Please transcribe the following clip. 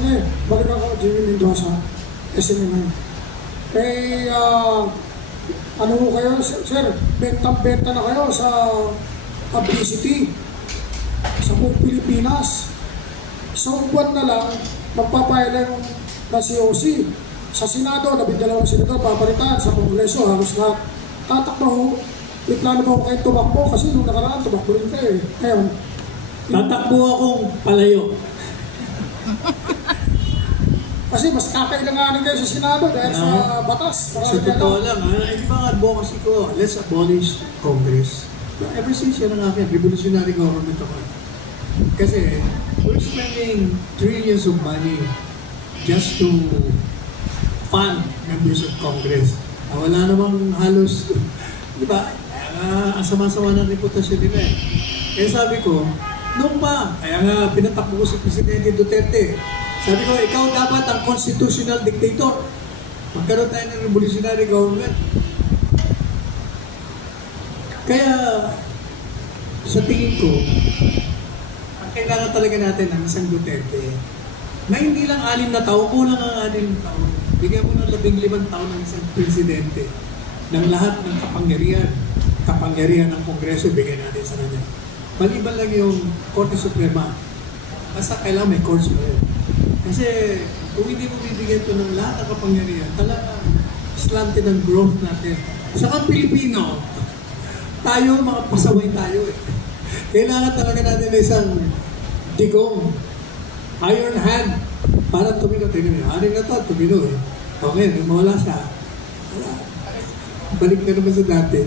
attorney, balik ako, Jimmy Mendoza, SMNI. Ano ho kayo, sir, benta na kayo sa publicity sa buong Pilipinas. Isang buwan na lang, magpapailan na COC. Sa Senado, 12 senador, papalitan. Sa Kongreso, halos lahat. Tatakbo ho, plano ba ho kayong tumakbo? Kasi nung nakaraan, tumakbo rin kayo eh. Ngayon, tatakbo akong palayo. kasi mas kakailanganin kayo sa Senado dahil sa batas. Sa totoo lang, hindi ba advocacy ko, let's abolish Congress. Ever since yan ang akin, revolutionary government ako. Kasi, we're spending trillions of money just to fund members of Congress. Wala namang halos, di ba, ang sama-sama ng reputasyon nila eh. Kaya sabi ko, noong pa, kaya nga pinatakbo ko si Presidente Duterte. Sabi ko, ikaw dapat ang constitutional dictator. Magkaroon tayo ng revolutionary government. Kaya, sa tingin ko, ang kailangan talaga natin ng isang Duterte na hindi lang 6 na taon, kulang ang 6 na taon. Bigyan mo ng 15 taon ng isang presidente ng lahat ng kapangyarihan ng Kongreso, bigyan natin sa kanya. Maliban lang yung Korte Suprema. Basta kailangan may courts pa rin. Kasi kung hindi mo bibigyan ito ng lahat ng kapangyarihan, talagang slanted ang growth natin. Saka Pilipino, tayo, mga pasaway tayo eh. Kailangan talaga natin na isang digong, iron hand, para tumino. Tingnan mo, aning na to, tumino eh. Okay, nung mawala siya, balik na naman sa dati.